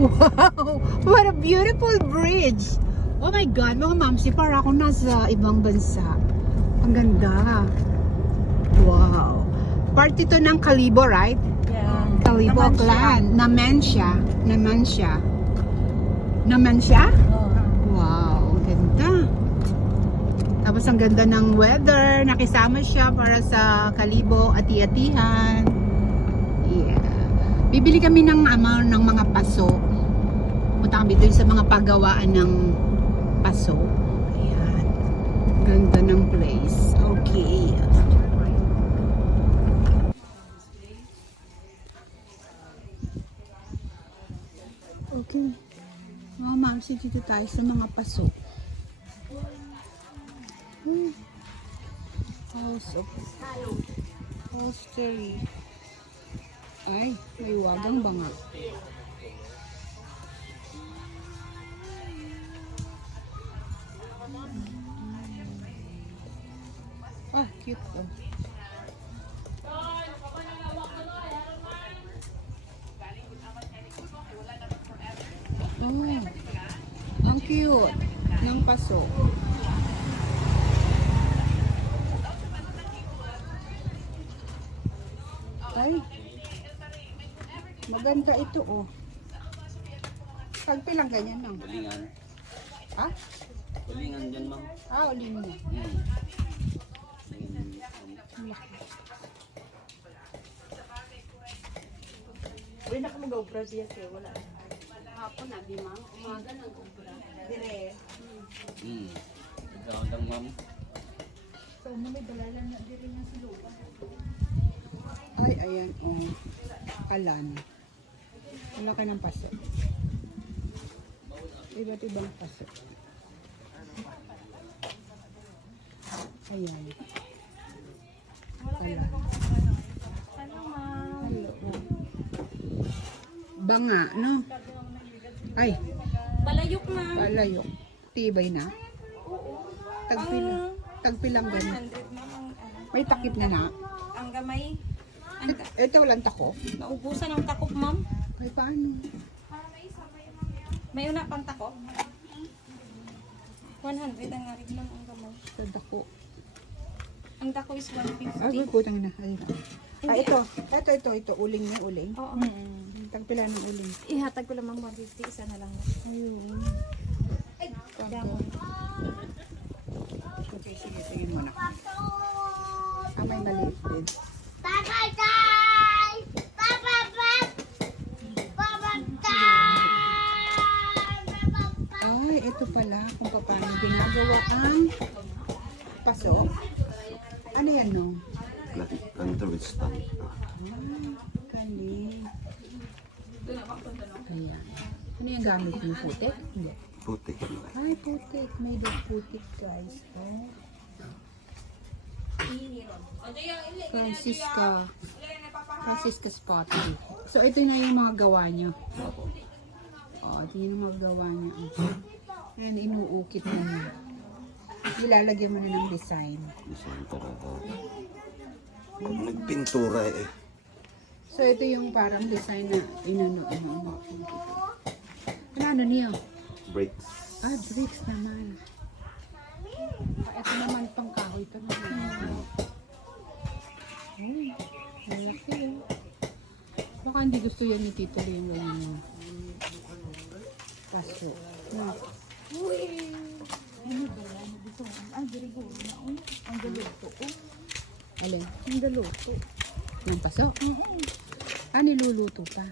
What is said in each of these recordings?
Wow! What a beautiful bridge! Oh my God, mga mamsi, para ako nasa ibang bansa. Ang ganda. Wow. Part ito ng Kalibo, right? Yeah. Kalibo Naman siya. clan. Naman siya? Oh. Wow, ang ganda. Tapos ang ganda ng weather. Nakisama siya para sa Kalibo, ati-atihan. Yeah. Bibili kami ng mga paso. Punta kami doon sa mga paggawaan ng paso. Ayan. Ganda ng place. Okay. Okay. Mga mamsi, dito tayo sa mga paso. House of Hostery. Ay, may wagang banga. Ah, cute to. Oh, ang cute ng paso. Ay, maganda ito oh. Pagpilang ganyan lang. Ulingan. Ha? Ulingan dyan, ma'am. Ah, uling mo. Uy, nakamag-obra siya siya. Wala. Hapon na, di ma'am. Umaga nag-ubra. Dire. Nagkakandang, ma'am. So, may dalalan na dire nga si Lola. Ay, ayan oh. Kalan. Wala ka ng paso. Iba't ibang paso. Ayan. Kalan. Ano, ma'am? Hello. Banga, no? Ay, Palayok, ma'am. palayo. Tibay na. Oo. Tagpilang ganun. 100, ma'am. May takip na na. Ang gamay. Ito walang tako. Naubusan ang takop, ma'am. Ay, paano? May una pang takop. 100 ang arig, ma'am, ang gamay. Ito tako. Ang dako is Ay, 150. putang na. Ay. Ah, ito. Uling niya, uling. Oo. Tagpila ng uling. Ihatag ko lang, ma'am, 150. Isa na lang. Ayun. Damo. Okay, sige, tingin mo na. Ah, may maliit din. Ay, ito pala kung paano ginagawa ang paso. Ano yan, no? Ganito with stand. Galing. Ayan. Ano yung gamit yung putik? Hindi. Putik. Ay, putik. May the putik, guys. Oh. Francisca Spotty. So, ito na yung mga gawa niyo. Oh, ito yung mga gawa niya. Ayan, inuukit na niya. Ilalagyan mo na ng design. Design talaga. Nagpintura eh. So, ito yung parang design na inano. Ano niyo? Bricks. Ah, bricks naman. Ah, ito naman pang kahoy. Ito naman. Ay, malaki eh. Baka hindi gusto yan ni Tito yung ganyan mo. Paso. Uy! Ano ba yan? Gusto mo? Ang dirigo na. Ang galuto. Alin? Ang galuto. Yung paso? Ah, niluluto pa.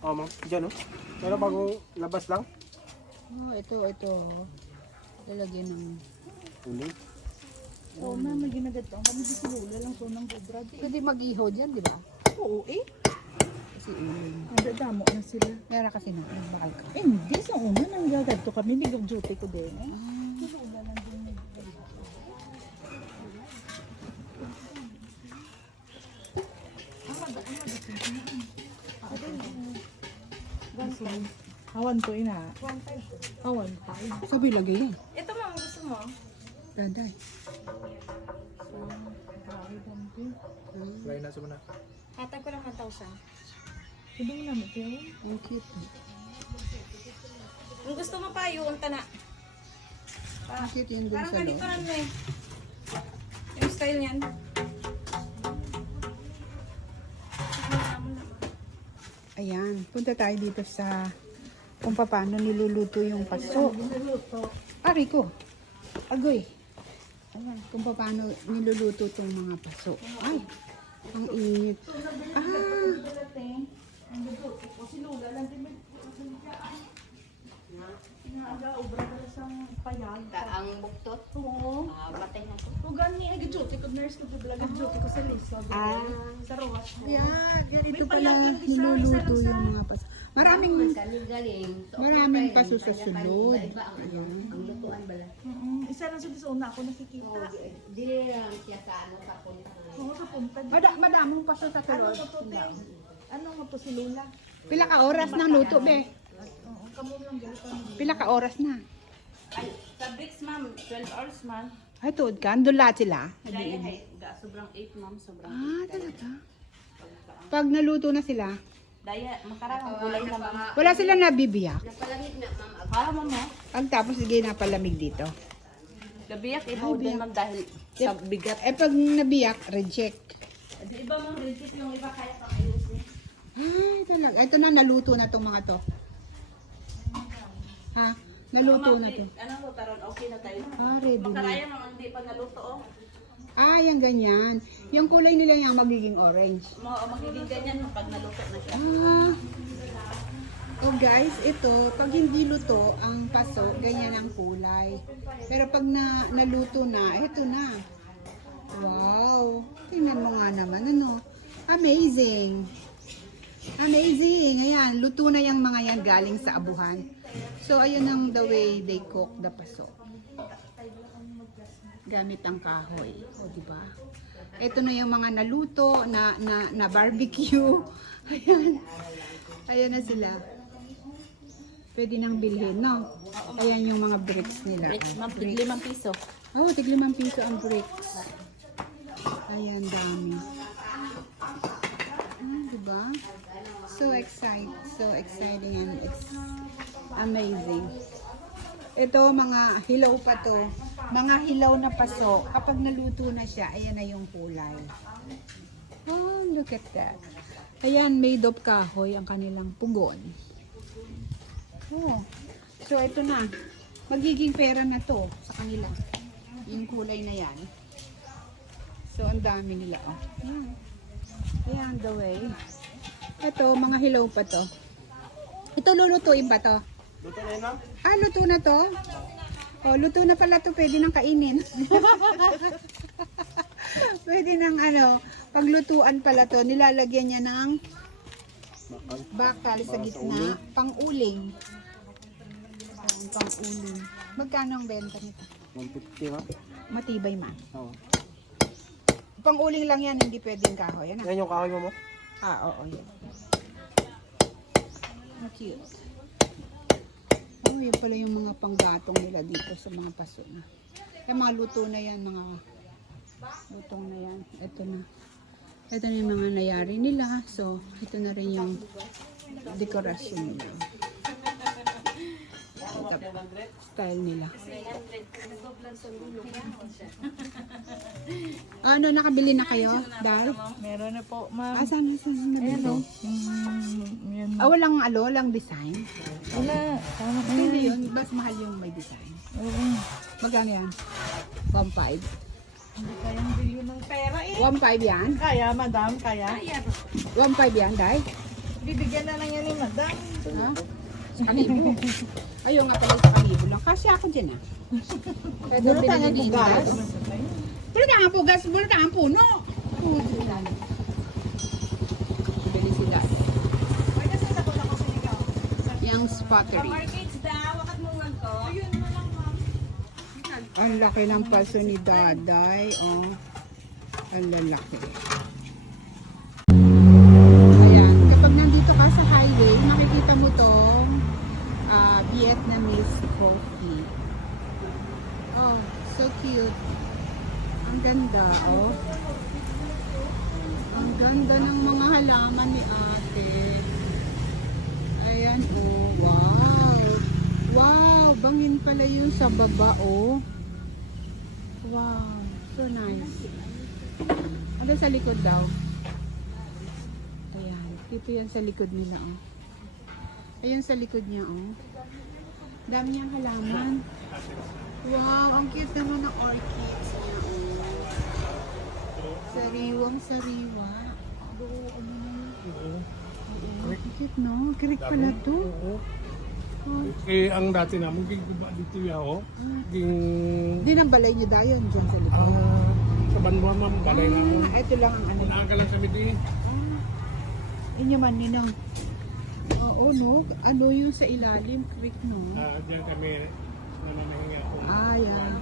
Oh, ma'am. Diyan, no? Pero bagong labas lang. Oh, ito. Lalagyan ng... Uli. Oo, ma'am. Ginagad to. Kami si Lola lang so nang obra. Pwede mag-iho dyan, di ba? Oo, eh. Kasi uling. Ang dadamo na sila. Meron kasi na, bakal ka. Hindi, sa una nang gagad to kami. Nag-duty ko din. Si Lola lang din nag-duty. Awan to ina. Awan to. Sabi lagay yan. Ito ma'am, gusto mo? Daday. Lay na sa muna. Hatag ko lang 1,000. Hindi mo naman ito. Ang cute. Kung gusto mo pa, yun na. Ang cute yun dun Parang sa ganito loob. ano eh. Yung style niyan. Ayan, punta tayo dito sa kung paano niluluto yung paso. Ah, Rico. Agoy. Ayan, kung paano niluluto tong mga paso. Ay, ang init. Ah, Ang buktot. Oo. Batay na to. Tugan ni ay duty ko nurse ko bigla duty ko sa lisa. ah. Sa Roas. Yan, ganito May pala payag yung isa, niluluto isa yung mga paso. Maraming Galing. maraming paso sa sulod. Ang lutuan bala. Isa lang sa una ako nakikita. Dili lang siya sa ano sa punta. Oo, sa punta. Madamong paso sa Ano sulod. nga po, te? Ano nga po si Lula? Pila ka oras ng luto, be? Oo, kamo lang gali pa. Pila ka oras na? Ay, sa bricks ma'am, 12 hours man. Ay, tuod ka. Andun lahat sila. Dahil ay, sobrang 8 ma'am, sobrang Ah, talaga? Pag naluto na sila, Daya, makarang gulay na ma'am. wala sila nabibiyak. Napalamig na ma'am. Para ma'am ha? Pag tapos sige napalamig dito. Gabiyak ibaw din ma'am dahil sa bigat. Eh pag nabiyak, reject. Di ba ma'am, rigid yung iba kaya pang ayusin? Ay, talaga. Ito na, naluto na tong mga to. Ha? Naluto na to. Anong lutaron? Okay na tayo. Ah, ready na. Makaraya ma'am, hindi pa naluto oh. Ah, yung ganyan. Yung kulay nila yung magiging orange. Magiging ganyan pag naluto na siya. Ah. Oh guys, ito, pag hindi luto, ang paso, ganyan ang kulay. Pero pag naluto na, ito na. Wow! Tingnan mo nga naman, ano? Amazing! Amazing! Ayan, luto na yung mga yan galing sa abuhan. So, ayun ang the way they cook the paso. Gamit ang kahoy. O, diba? Ito na yung mga naluto, na barbecue. Ayan. Ayan na sila. Pwede nang bilhin, no? Ayan yung mga bricks nila. Bricks ma'am, Bricks. 5 piso. Oh, tig 5 piso ang bricks. Ayan, dami. Diba? So exciting and it's amazing. Ito, mga hilaw pa to. Mga hilaw na paso. Kapag naluto na siya, ayan na yung kulay. Oh, look at that. Ayan, made of kahoy ang kanilang pugon. Oh. So, ito na. Magiging pera na to sa kanila. Yung kulay na yan. So, ang dami nila. Oh. Ayan. Ayan, the way. Ito, mga hilaw pa to. Ito, lulutuin ba to? Luto na yun ma'am? Ah, luto na to? Oh, luto na pala to. Pwede nang kainin. Pwede nang ano, paglutuan pala to. Nilalagyan niya ng bakal sa gitna. Pang-uling. Ayan, pang-uling. Magkano ang benta nito? 150 ma'am? Matibay man. Oo. Pang-uling lang yan, hindi pwedeng kahoy. Ano? Yan yung kahoy mo mo? Ah, oo, yan. Ang cute. Oh, yun pala yung mga panggatong nila dito sa mga paso na. Yung mga luto na yan, mga lutong na yan. Ito na. Ito na yung mga nayari nila. So, ito na rin yung dekorasyon nila. Style nila. Ano, nakabili na kayo? Dahil? Meron na po, ma'am. Saan nabili? Yan. Ah, walang walang design? Wala. Tama na Hindi yun, mas mahal yung may design. Oo. Magkano yan? 1.5. Hindi kayang bilhin ng pera eh. 1.5 yan? Kaya, madam, kaya. 1.5 yan, Day? Bibigyan na lang yan ni madam. Ha? Sa kalibo. Ayaw nga pala sa kalibo lang. Kasi ako dyan ah. Bulutan ang pugas. Bulutan ang pugas. Bulutan ang puno. Bili sila. Yung spottery. Markets daw, wakat mo lang to. Ang laki ng paso ni Daday. Oh. Ang lalaki. Ayan. Kapag nandito ka sa highway, makikita mo tong Vietnamese coffee. Oh, so cute. Ang ganda, oh. Ang ganda ng mga halaman ni ate. Ayan, oh. Wow. rin pala yun sa baba, oh. Wow, so nice. Ano sa likod daw? Ayan, dito yan sa likod nila, oh. Ayun sa likod niya, oh. Dami niyang halaman. Wow, ang cute naman ng orchids niya, oh. Sariwang sariwa. Ano na yun? Oo. Ang cute, no? Kirik pala to. Oo. Oh. Eh, ang dati namin, giguba dito yaw. Ging... Di nang balay niyo dayon dyan sa likod. Sa Banwa, ma'am, balay namin. Ito lang ang ano. Punaan ka lang kami din. Inyo man ninang. Oo, no? Ano yung sa ilalim? Creek, no? Diyan kami nananahinga ako. Yan.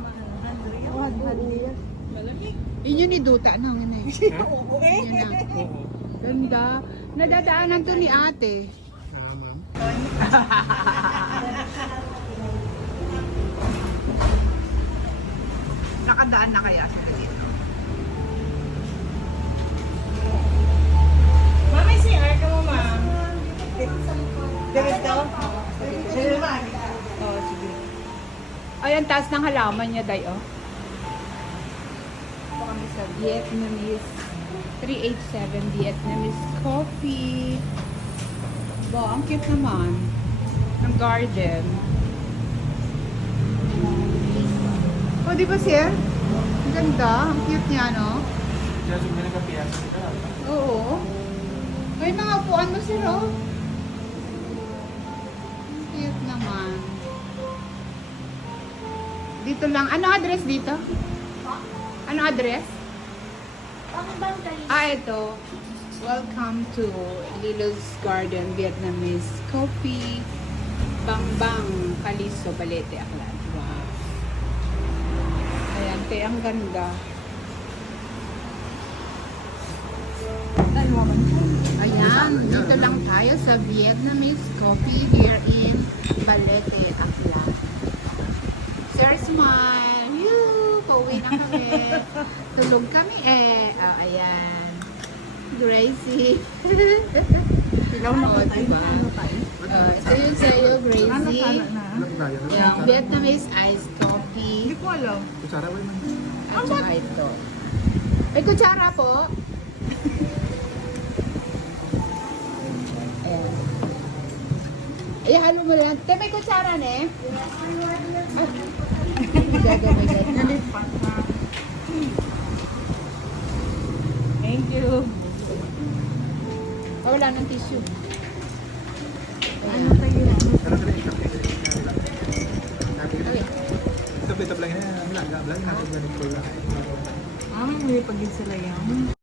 Inyo ni Duta na. Yun na. Ha? Yun na. Oo. Ganda. Nadadaanan to ni ate. Ma'am. Nakadaan na kaya sila dito? Mami, si Ar ka mo, ma'am. Diretso daw? Oo, sige. Ay, ang taas ng halaman niya, Day, oh. Ito kami sa Vietnamese 387 Vietnamese coffee. Wow, ang cute naman. Ng garden. Oh, di ba, sir? Ang ganda. Ang cute niya, no? Oo. May mga upuan mo, sir, oh. Ang cute naman. Dito lang. Ano address dito? Ano address? Ito. Welcome to Lilo's Garden Vietnamese Coffee. Bangbang Kaliso, Balete, Aklan. Wow. Ayan, kaya ang ganda. Ayan, dito lang tayo sa Vietnamese Coffee here in Balete, Aklan. Sir, smile! Yoo! Pauwi na kami. Tulog kami eh. Oh, ayan. Gracie. Ilaw na Oh, diba? Ito yun sa'yo, Gracie. Yung Vietnamese iced coffee. Hindi ko alam. At saka ito. May kutsara po. Ayan. Ay, halo mo yan. Te, may kutsara, ne? Gagamay yan. Nalipat na. Thank you. Oh, wala ng tissue. Ano tayo na? Okay. Tablet lang yan. Wala, natin ganito lang. May pagid sila yan.